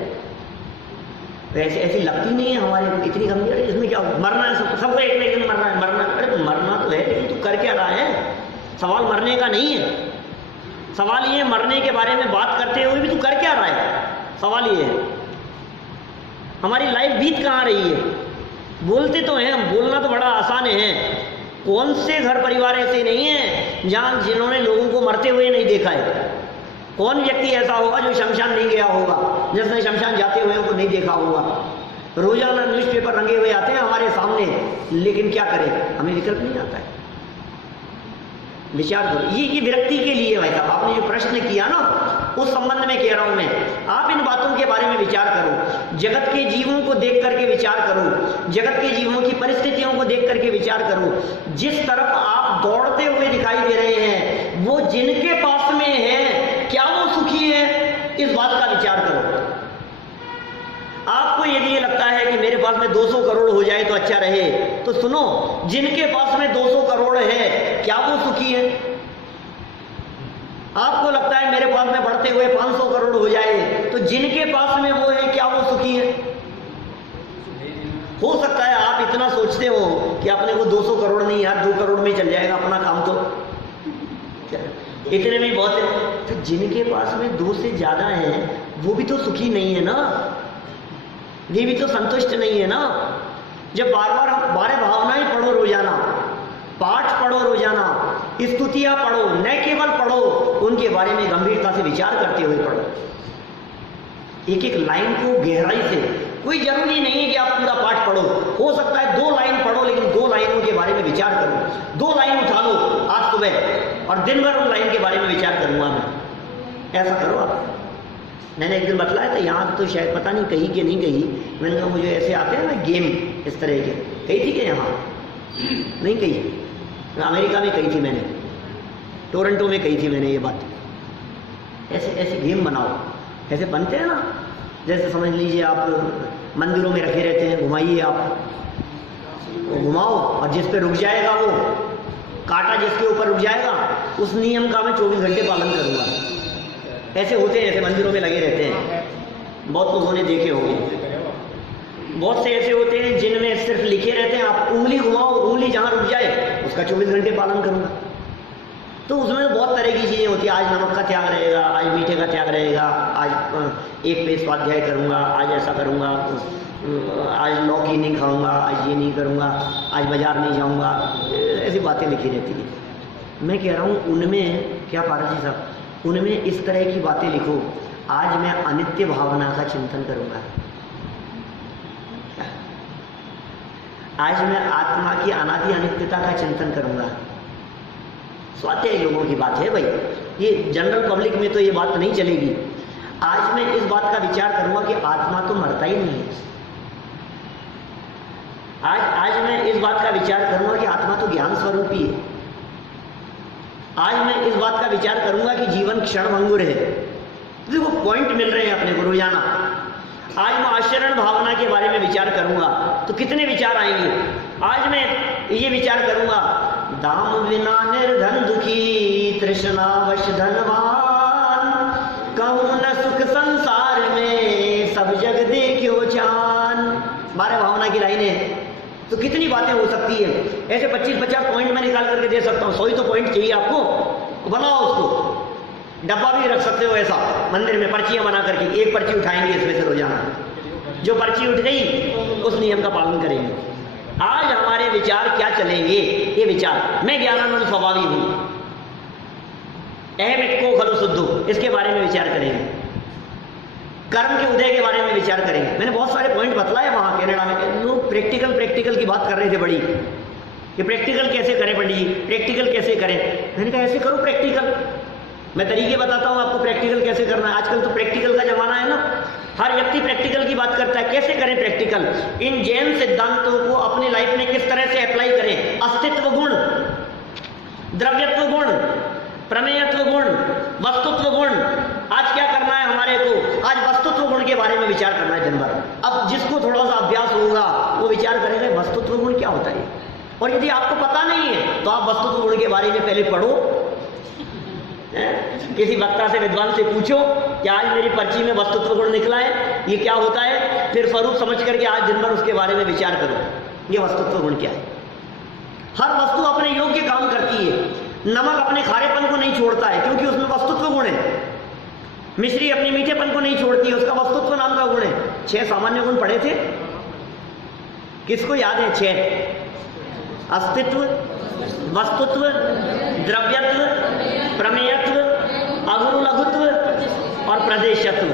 तो ऐसी लगती नहीं है हमारे को, इतनी गंभीर है। इसमें क्या मरना है, सबको एक दिन मरना है, मरना। अरे तो मरना तो है, लेकिन तू कर क्या रहा है? सवाल मरने का नहीं है, सवाल ये मरने के बारे में बात करते हुए भी तू कर क्या रहा है, सवाल ये है। हमारी लाइफ बीत कहाँ रही है? बोलते तो हैं हम, बोलना तो बड़ा आसान है। कौन से घर परिवार ऐसे नहीं है जहाँ जिन्होंने लोगों को मरते हुए नहीं देखा है? कौन व्यक्ति ऐसा होगा जो शमशान नहीं गया होगा, जिसने शमशान जाते हुए को नहीं देखा होगा? रोजाना न्यूज़पेपर रंगे हुए आते हैं हमारे सामने, लेकिन क्या करें, हमें विकल्प नहीं आता है। विचार करो, ये विरक्ति के लिए भाई साहब आपने जो प्रश्न किया ना, उस संबंध में कह रहा हूं मैं। आप इन बातों के बारे में विचार करो, जगत के जीवों को देख करके विचार करो, जगत के जीवों की परिस्थितियों को देख करके विचार करो। जिस तरफ आप दौड़ते हुए दिखाई दे रहे हैं, वो जिनके पास में है, क्या वो सुखी है? इस बात का विचार करो। आपको यदि ये लगता है कि मेरे पास में 200 करोड़ हो जाए तो अच्छा रहे, तो सुनो, जिनके पास में 200 करोड़ है, क्या वो सुखी है? आपको लगता है मेरे पास में बढ़ते हुए 500 करोड़ हो जाए, तो जिनके पास में वो है, क्या वो सुखी है? हो सकता है आप इतना सोचते हो कि अपने को 200 करोड़ नहीं यार, 2 करोड़ में चल जाएगा अपना काम, तो क्या इतने में ही बहुत है। तो जिनके पास में 2 से ज़्यादा है वो भी तो सुखी नहीं है ना, ये भी तो संतुष्ट नहीं है ना। जब बार बार हम 12 भावनाएं पढ़ो रोजाना, पाठ पढ़ो रोजाना, स्तुतियां पढ़ो, न केवल पढ़ो, उनके बारे में गंभीरता से विचार करते हुए पढ़ो, एक एक लाइन को गहराई से। कोई जरूरी नहीं है कि आप पूरा पाठ पढ़ो, हो सकता है 2 लाइन पढ़ो, लेकिन 2 लाइनों के बारे में विचार करो। 2 लाइन उठा लो आज सुबह और दिन भर उन लाइन के बारे में विचार करूंगा मैं, ऐसा करो आप। मैंने एक दिन बतलाया था, यहाँ तो शायद पता नहीं कही कि नहीं कही, मैंने कहा मुझे ऐसे आते हैं ना गेम इस तरह के, कही थी कि यहाँ नहीं कही, अमेरिका में कही थी मैंने, टोरंटो में कही थी मैंने ये बात। ऐसे ऐसे गेम बनाओ, ऐसे बनते हैं ना, जैसे समझ लीजिए आप मंदिरों में रखे रहते हैं, घुमाइए आप, वो घुमाओ और जिस पे रुक जाएगा, वो कांटा जिसके ऊपर रुक जाएगा, उस नियम का मैं 24 घंटे पालन करूंगा। ऐसे होते हैं, ऐसे मंदिरों में लगे रहते हैं, बहुत लोगों ने देखे होंगे। बहुत से ऐसे होते हैं जिनमें सिर्फ लिखे रहते हैं, आप उंगली घुमाओ, उंगली जहां रुक जाए उसका 24 घंटे पालन करूंगा। तो उसमें बहुत तरह की चीज़ें होती है, आज नमक का त्याग रहेगा, आज मीठे का त्याग रहेगा, आज एक पे स्वाध्याय करूंगा, आज ऐसा करूंगा, आज लौकी नहीं खाऊंगा, आज ये नहीं करूंगा, आज बाजार नहीं जाऊंगा, ऐसी बातें लिखी रहती है। मैं कह रहा हूँ उनमें क्या, पारस जी साहब, उनमें इस तरह की बातें लिखो, आज मैं अनित्य भावना का चिंतन करूंगा, आज मैं आत्मा की अनादि अनित्यता का चिंतन करूंगा। स्वाध्याय लोगों की बात है भाई, ये जनरल पब्लिक में तो ये बात नहीं चलेगी। आज मैं इस बात का विचार करूंगा कि आत्मा तो मरता ही नहीं है। आज मैं इस बात का विचार करूंगा कि आत्मा तो ज्ञान स्वरूप ही है। आज मैं इस बात का विचार करूंगा कि जीवन क्षणभंगुर है। देखो पॉइंट मिल रहे हैं अपने को रोजाना। आज मैं आचरण भावना के बारे में विचार करूंगा तो कितने विचार आएंगे। आज मैं ये विचार करूंगा, दाम बिना निर्धन दुखी, तृष्णावश धनवान, कहूं न सुख संसार में, सब जग देखियो जान। 12 भावना की लाइनें, तो कितनी बातें हो सकती है। ऐसे 25-50 पॉइंट मैं निकाल करके दे सकता हूँ। 100 ही तो पॉइंट चाहिए आपको, बनाओ उसको, डब्बा भी रख सकते हो ऐसा मंदिर में, पर्चियां बना करके, एक पर्ची उठाएंगे इसमें से रोजाना, जो पर्ची उठ गई उस नियम का पालन करेंगे। आज हमारे विचार क्या चलेंगे, ये विचार, मैं ज्ञानानंद स्वभावी हूं, अहम इक्को खलु शुद्धो, इसके बारे में विचार करेंगे। कर्म के उदय के बारे में विचार करेंगे। मैंने बहुत सारे पॉइंट बतलाए वहां कनाडा में, लोग प्रैक्टिकल की बात कर रहे थे बड़ी, ये प्रैक्टिकल कैसे करें पंडित जी, प्रैक्टिकल कैसे करें। मैंने कहा ऐसे करो प्रैक्टिकल, मैं तरीके बताता हूँ आपको प्रैक्टिकल कैसे करना है। आजकल तो प्रैक्टिकल का जमाना है ना, हर व्यक्ति प्रैक्टिकल की बात करता है। कैसे करें प्रैक्टिकल, इन जैन सिद्धांतों को अपनी लाइफ में किस तरह से अप्लाई करें। अस्तित्व गुण, द्रव्यत्व गुण, प्रमेयत्व गुण, वस्तुत्व गुण। आज क्या करना है हमारे को, आज वस्तुत्व गुण के बारे में विचार करना है दिन भर। अब जिसको थोड़ा सा अभ्यास होगा वो विचार करेगा वस्तुत्व गुण क्या होता है। और यदि आपको पता नहीं है तो आप वस्तुत्व गुण के बारे में पहले पढ़ो, किसी वक्ता से, विद्वान से पूछो कि आज मेरी पर्ची में वस्तुत्व गुण निकला है, ये क्या होता है, फिर स्वरूप समझ करके आज दिन भर उसके बारे में विचार करो, ये वस्तुत्व गुण क्या है। हर वस्तु अपने योग्य काम करती है। नमक अपने खारेपन को नहीं छोड़ता है क्योंकि उसमें वस्तुत्व गुण है। मिश्री अपने मीठेपन को नहीं छोड़ती है, उसका वस्तुत्व नाम का गुण है। 6 सामान्य गुण पढ़े थे, किसको याद है 6? अस्तित्व, वस्तुत्व, द्रव्यत्व, प्रमेयत्व, अगुरु लघुत्व और प्रदेशत्व।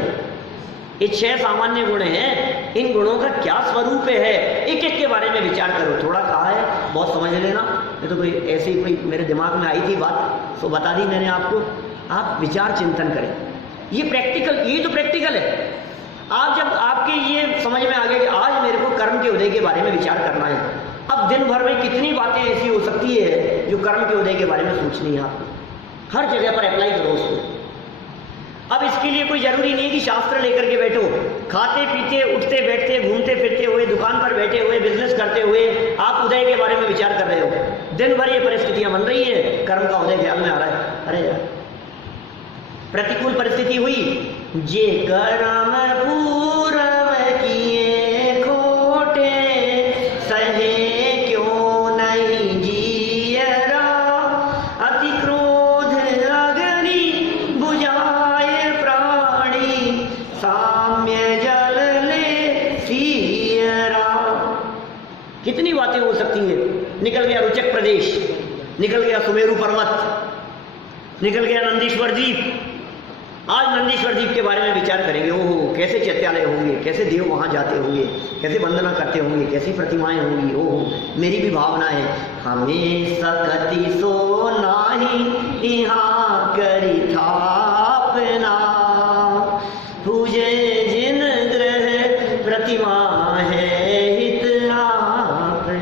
ये 6 सामान्य गुण हैं। इन गुणों का क्या स्वरूप है, एक एक के बारे में विचार करो। थोड़ा कहा है, बहुत समझ लेना, ये तो कोई ऐसी कोई मेरे दिमाग में आई थी बात तो बता दी मैंने आपको। आप विचार चिंतन करें, ये प्रैक्टिकल, ये तो प्रैक्टिकल है। आप जब आपके ये समझ में आ गया कि आज मेरे को कर्म के उदय के बारे में विचार करना है, अब दिन भर में कितनी बातें ऐसी हो सकती है जो कर्म के उदय के बारे में सोचनी है आपको। हर जगह पर अप्लाई करो उसको। अब इसके लिए कोई जरूरी नहीं कि शास्त्र लेकर के बैठो। खाते पीते, उठते बैठते, घूमते फिरते हुए, दुकान पर बैठे हुए, बिजनेस करते हुए आप उदय के बारे में विचार कर रहे हो। दिन भर ये परिस्थितियां बन रही है, कर्म का उदय ख्याल में आ रहा है। अरे यार, प्रतिकूल परिस्थिति हुई, जे कर्म पूरव किए खोटे, सहे क्यों नहीं जियरा, अति क्रोध अग सकती है। निकल गया रुचक प्रदेश, निकल गया सुमेरु पर्वत, निकल गया नंदीश्वर द्वीप। आज नंदीश्वर द्वीप के बारे में विचार करेंगे। ओहो, कैसे चैत्यालय होंगे, कैसे देव वहाँ जाते होंगे, कैसे वंदना करते होंगे, कैसी प्रतिमाएं होंगी। ओहो, मेरी भी भावना है, हमें सकती सो नाही यहाँ करी थापना, पूजे जिन ग्रह प्रतिमा है हित आपना।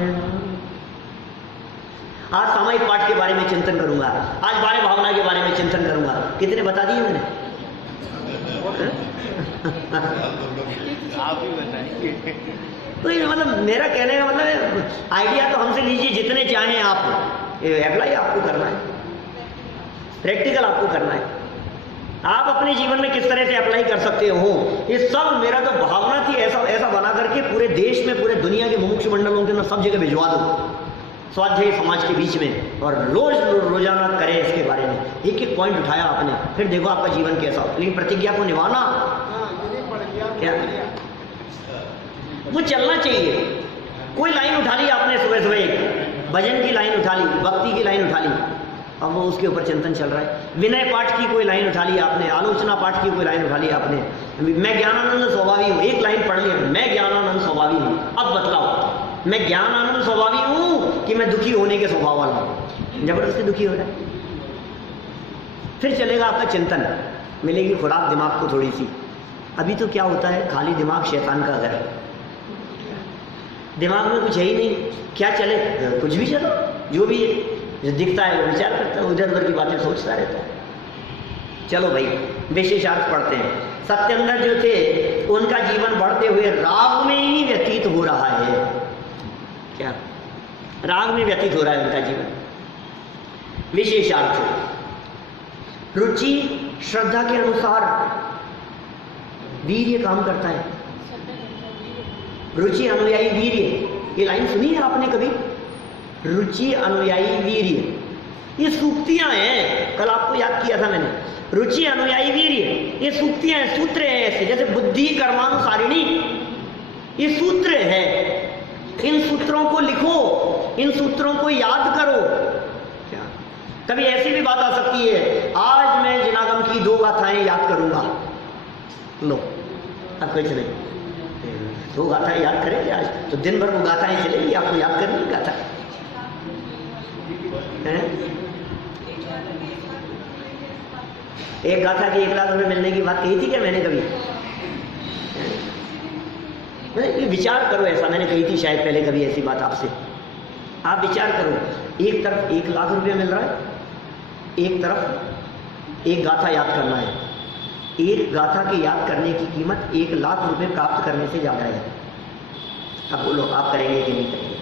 आज सामयिक पाठ के बारे में चिंतन करूंगा, आज बारे भावना के बारे में चिंतन करूंगा। कितने बता दिए मैंने? आप ही बताएंगे। तो ये मतलब मेरा कहने का मतलब आइडिया तो हमसे लीजिए जितने चाहें आप, अप्लाई आपको करना है, प्रैक्टिकल आपको करना है। आप अपने जीवन में किस तरह से अप्लाई कर सकते हो, ये सब मेरा तो भावना थी ऐसा ऐसा बना करके पूरे देश में, पूरे दुनिया के मुमुक्षु मंडलों के अंदर सब जगह भिजवा दो, स्वाध्याय समाज के बीच में, और रोजाना करें इसके बारे में। एक एक पॉइंट उठाया आपने, फिर देखो आपका जीवन कैसा हो। लेकिन प्रतिज्ञा को निभाना क्या, वो चलना चाहिए। कोई लाइन उठा ली आपने सुबह सुबह, एक भजन की लाइन उठा ली, भक्ति की लाइन उठा ली, अब वो उसके ऊपर चिंतन चल रहा है। विनय पाठ की कोई लाइन उठा ली आपने, आलोचना पाठ की कोई लाइन उठा ली आपने, मैं ज्ञानानंद स्वभावी हूँ, एक लाइन पढ़ लिया, मैं ज्ञानानंद स्वभावी हूँ। अब बतलाओ, मैं ज्ञानानंद स्वभावी हूँ कि मैं दुखी होने के स्वभाव वाला हूँ? जबरदस्ती दुखी हो रहा है। फिर चलेगा आपका चिंतन, मिलेगी खुराक दिमाग को थोड़ी सी। अभी तो क्या होता है, खाली दिमाग शैतान का घर, दिमाग में कुछ है ही नहीं, क्या चले, कुछ भी चलो, जो भी है, जो दिखता है वो विचार करता है, इधर उधर की बातें सोचता रहता है। चलो भाई, विशेषार्थ पढ़ते हैं। सत्येंद्र जो थे उनका जीवन बढ़ते हुए राग में ही व्यतीत हो रहा है। क्या राग में व्यतीत हो रहा है उनका जीवन? विशेषार्थ, रुचि श्रद्धा के अनुसार वीर्य काम करता है। रुचि अनुयायी वीर्य, ये लाइन सुनी है आपने कभी? रुचि अनुयायी वीर्य, ये सूक्तियां हैं, कल आपको याद किया था मैंने। रुचि अनुयायी वीर्य, ये सूक्तियां हैं, सूत्र है ऐसे, जैसे बुद्धि कर्मानुसारिणी, ये सूत्र है। इन सूत्रों को लिखो, इन सूत्रों को याद करो। क्या कभी ऐसी भी बात आ सकती है, आज मैं जिनागम की 2 गाथाएं याद करूंगा, लो अब कुछ नहीं, 2 गाथाएं याद करेंगे आज तो दिन भर वो गाथाएं चलेगी, आपको याद करनी गाथा है। एक गाथा की 1 लाख रुपए मिलने की बात कही थी क्या मैंने कभी? ये विचार करो, ऐसा मैंने कही थी शायद पहले कभी ऐसी बात आपसे। आप विचार करो, एक तरफ 1 लाख रुपया मिल रहा है, एक तरफ एक गाथा याद करना है। एक गाथा के याद करने की कीमत 1 लाख रुपए प्राप्त करने से ज्यादा है। अब बोलो, आप करेंगे कि नहीं करेंगे?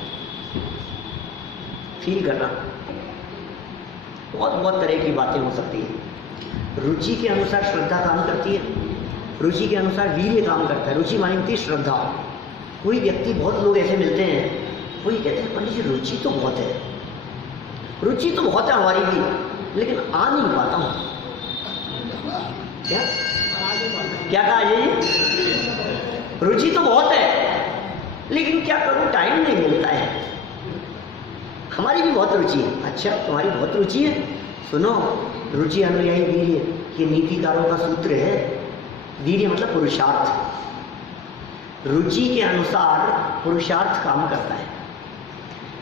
फील करना, बहुत तरह की बातें हो सकती है। रुचि के अनुसार श्रद्धा काम करती है, रुचि के अनुसार वीर्य काम करता है। रुचि मानी होती है श्रद्धा। कोई व्यक्ति, बहुत लोग ऐसे मिलते हैं, वो ये कहते हैं पंडित जी रुचि तो बहुत है, रुचि तो बहुत है हमारी भी, लेकिन आ नहीं पाता हूँ। क्या क्या कहा जी? रुचि तो बहुत है, लेकिन क्या करूँ, टाइम नहीं मिलता है। हमारी भी बहुत रुचि है। अच्छा, तुम्हारी बहुत रुचि है, सुनो, रुचि अनुयायी वीर्य, ये नीतिकारों का सूत्र है। वीर्य मतलब पुरुषार्थ। रुचि के अनुसार पुरुषार्थ काम करता है।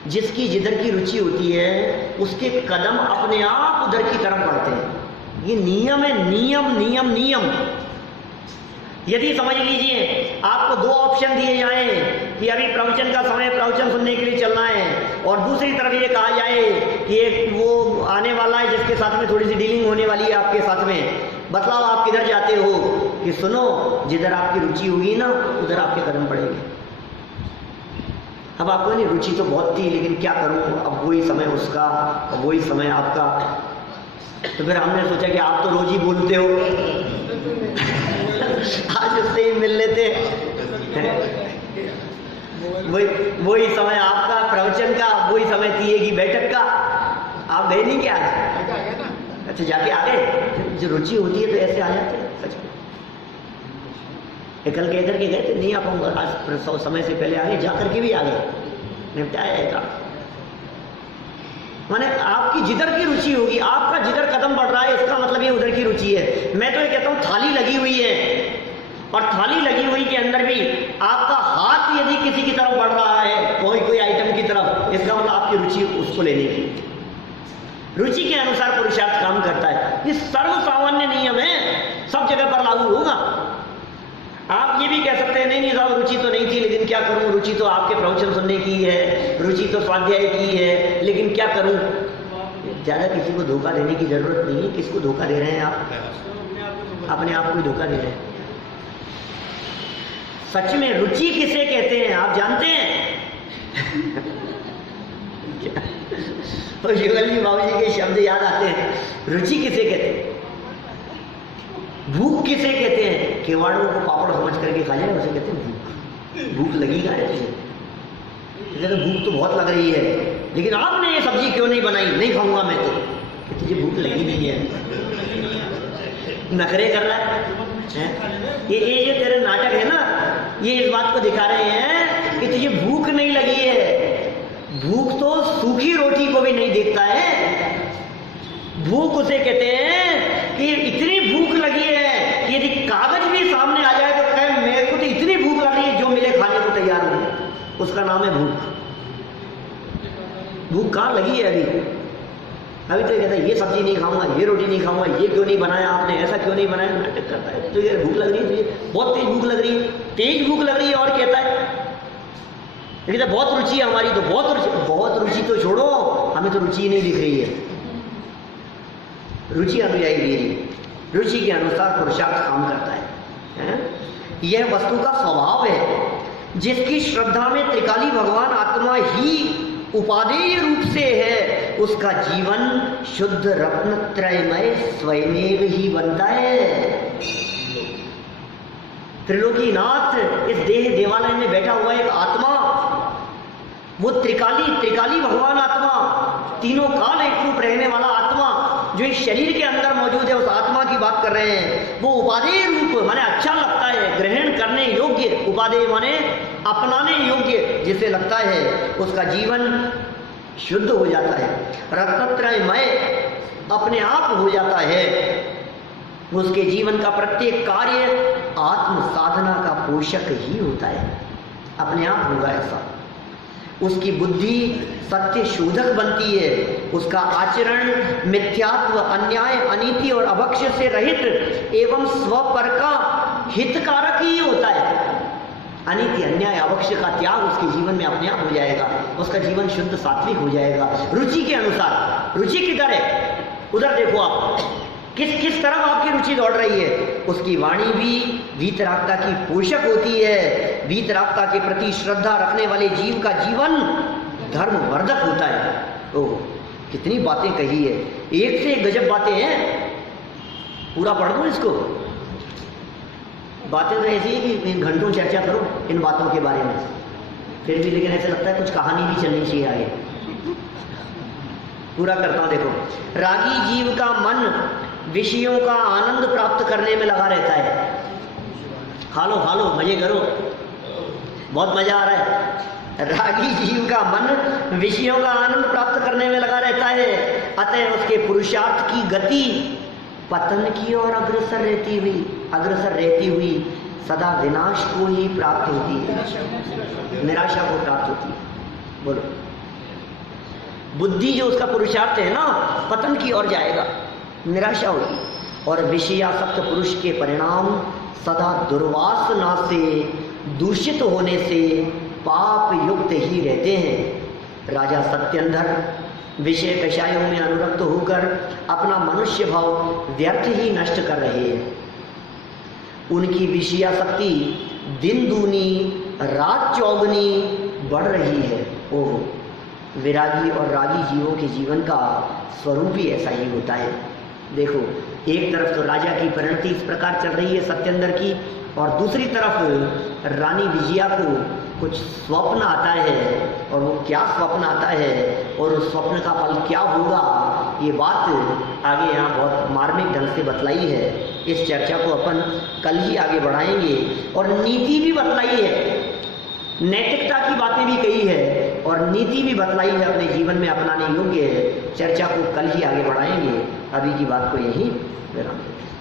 जिसकी जिधर की रुचि होती है उसके कदम अपने आप उधर की तरफ बढ़ते हैं। ये नियम है, नियम नियम नियम। यदि समझ लीजिए आपको 2 ऑप्शन दिए जाएं कि अभी प्रवचन का समय, प्रवचन सुनने के लिए चलना है, और दूसरी तरफ ये कहा जाए कि एक वो आने वाला है जिसके साथ में थोड़ी सी डीलिंग होने वाली है आपके साथ में, बतलाओ आप किधर जाते हो? कि सुनो, जिधर आपकी रुचि होगी ना उधर आपके कदम बढ़ेंगे। अब आपको नहीं, रुचि तो बहुत थी, लेकिन क्या करूं, अब वही समय उसका, अब वही समय आपका। तो फिर हमने सोचा कि आप तो रोज ही बोलते हो, आज उससे ही मिल लेते। वही समय आपका प्रवचन का, वही समय किए की बैठक का। आप गए नहीं क्या आज? अच्छा, जाके आ गए। जो रुचि होती है तो ऐसे आ जाते हैं। सच में कल कह करके गए थे नहीं आ पाऊंगा, आज समय से पहले आ गए, जा करके भी आ गए। निपटाएगा। माने आपकी जिधर की रुचि होगी, आपका जिधर कदम बढ़ रहा है, इसका मतलब ये उधर की रुचि है। मैं तो ये कहता हूँ थाली लगी हुई है, और थाली लगी हुई के अंदर भी आपका हाथ यदि किसी की तरफ बढ़ रहा है, कोई आइटम की तरफ, इसका मतलब आपकी रुचि उसको लेने की। रुचि के अनुसार पुरुषार्थ काम करता है। ये सर्व सामान्य नियम है, सब जगह पर लागू होगा। आप ये भी कह सकते हैं नहीं साहब रुचि तो नहीं थी, लेकिन क्या करूं, रुचि तो आपके प्रवचन सुनने की है, रुचि तो स्वाध्याय की है, लेकिन क्या करूं। ज्यादा किसी को धोखा देने की जरूरत नहीं है। किसको धोखा दे रहे हैं आप? अपने आप को धोखा दे रहे हैं। सच में रुचि किसे कहते हैं आप जानते हैं? तो युगल जी बाबू जी के शब्द याद आते हैं। रुचि किसे कहते हैं? भूख किसे कहते हैं? केवाड़ों को पापड़ समझ करके खा जाए उसे कहते हैं भूख। भूख लगेगा है तुझे? कहते भूख तो बहुत लग रही है, लेकिन आपने ये सब्जी क्यों नहीं बनाई? नहीं खाऊंगा मैं तो। तुझे भूख लगी नहीं है, नखरे कर रहा है? ये जो तेरे नाटक है ना, ये इस बात को दिखा रहे हैं कि तुझे भूख नहीं लगी है। भूख तो सूखी रोटी को भी नहीं देखता है। भूख उसे कहते हैं कि इतनी भूख लगी है कि यदि कागज भी सामने आ जाए तो कहे मेरे को तो इतनी भूख लग रही है, जो मिले खाने को तैयार हूं। उसका नाम है भूख। भूख कहाँ लगी है अभी तो कहता है ये सब्जी नहीं खाऊंगा, ये रोटी नहीं खाऊंगा, ये क्यों नहीं बनाया आपने, ऐसा क्यों नहीं बनाया, नाटक करता है। तो ये भूख लग रही है तुझे, बहुत तेज भूख लग रही है, तेज भूख लग रही है। और कहता है लेकिन बहुत रुचि है हमारी, तो बहुत रुचि तो छोड़ो, हमें तो रुचि नहीं दिख रही है। रुचि अनुयायी मेरी, रुचि के अनुसार पुरुषार्थ काम करता है? यह वस्तु का स्वभाव है। जिसकी श्रद्धा में त्रिकाली भगवान आत्मा ही उपादेय रूप से है, उसका जीवन शुद्ध रत्नत्रयमय स्वयमेव ही बनता है। त्रिलोकीनाथ इस देह देवालय में बैठा हुआ एक आत्मा, वो त्रिकाली भगवान आत्मा, तीनों काल एक रूप रहने वाला आत्मा जो इस शरीर के अंदर मौजूद है, उस आत्मा की बात कर रहे हैं। वो उपादेय रूप माने अच्छा लगता है, ग्रहण करने योग्य, उपादेय माने अपनाने योग्य, जिसे लगता है उसका जीवन शुद्ध हो जाता है, रत्नत्रयमय अपने आप हो जाता है। उसके जीवन का प्रत्येक कार्य आत्म साधना का पोषक ही होता है, अपने आप होगा ऐसा। उसकी बुद्धि सत्य शोधक बनती है, उसका आचरण मिथ्यात्व, अन्याय, अनीति और अभक्ष्य से रहित एवं स्वपर का हितकारक ही होता है। अनीति, अन्याय, अभक्ष्य का त्याग उसके जीवन में अपने आप हो जाएगा, उसका जीवन शुद्ध सात्विक हो जाएगा। रुचि के अनुसार, रुचि किधर है उधर देखो आप, किस तरफ आपकी रुचि दौड़ रही है। उसकी वाणी भी वीतरागता की पोषक होती है। वीतरागता के प्रति श्रद्धा रखने वाले जीव का जीवन धर्मवर्धक होता है। ओह, कितनी बातें कही है, एक से एक गजब बातें हैं। पूरा पढ़ दूं इसको? बातें तो ऐसी है कि घंटों चर्चा करो इन बातों के बारे में, फिर भी लेकिन ऐसा लगता है कुछ कहानी भी चलनी चाहिए आगे। पूरा करता हूं, देखो। रागी जीव का मन विषयों का आनंद प्राप्त करने में लगा रहता है। खा लो मजे करो, बहुत मजा आ रहा है। रागी जीव का मन विषयों का आनंद प्राप्त करने में लगा रहता है, अतः उसके पुरुषार्थ की गति पतन की ओर अग्रसर रहती हुई सदा विनाश को ही प्राप्त होती है, निराशा को प्राप्त होती है। बोलो, बुद्धि जो उसका पुरुषार्थ है ना, पतन की ओर जाएगा, निराशा होगी। और विषयासक्त पुरुष के परिणाम सदा दुर्वासना से, दूषित होने से पाप युक्त ही रहते हैं। राजा सत्यंधर विषय कषायों में अनुरक्त होकर अपना मनुष्य भाव व्यर्थ ही नष्ट कर रहे हैं। उनकी विषयासक्ति दिन दूनी रात चौगुनी बढ़ रही है। ओह, विरागी और रागी जीवों के जीवन का स्वरूप ही ऐसा ही होता है। देखो, एक तरफ तो राजा की परिणति इस प्रकार चल रही है सत्येंद्र की, और दूसरी तरफ रानी विजया को कुछ स्वप्न आता है, और वो क्या स्वप्न आता है और उस स्वप्न का फल क्या होगा, ये बात आगे यहाँ बहुत मार्मिक ढंग से बतलाई है। इस चर्चा को अपन कल ही आगे बढ़ाएंगे। और नीति भी बतलाई है, नैतिकता की बातें भी कही है, और नीति भी बतलाई है, अपने जीवन में अपनाने योग्य है। चर्चा को कल ही आगे बढ़ाएंगे, अभी की बात को यहीं विराम देते हैं।